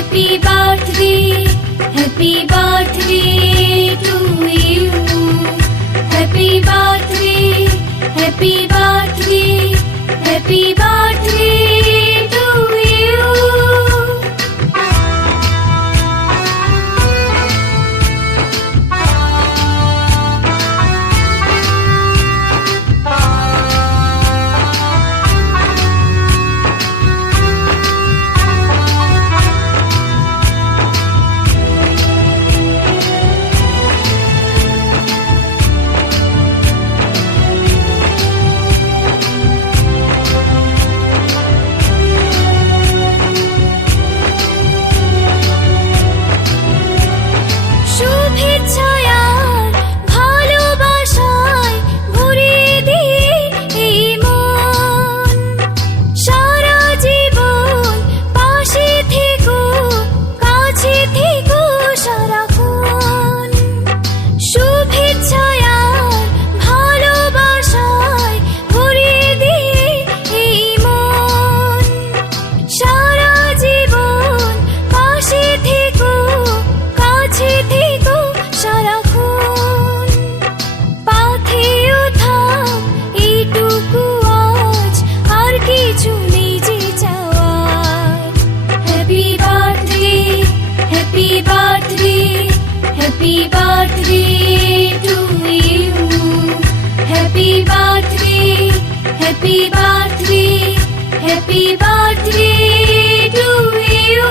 Happy birthday, happy birthday to you. Happy birthday, happy birthday, happy birthday to you. শুভেচ্ছায় আর ভালোবাসায় ভরিয়ে দিয়ে এই মন, সারা জীবন পাশে থেকো, কাছে থেকো সারাক্ষণ। শুভেচ্ছায় আর ভালোবাসায় ভরিয়ে দিয়ে এই মন, সারা জীবন পাশে থেকো, কাছে থেকো সারাক্ষণ। পাথেও থাক এইটুকু আজ, আর কিছু নেই যে চাওয়ার। Happy birthday, happy birthday, happy birthday to you. Happy birthday, happy birthday, happy birthday to you.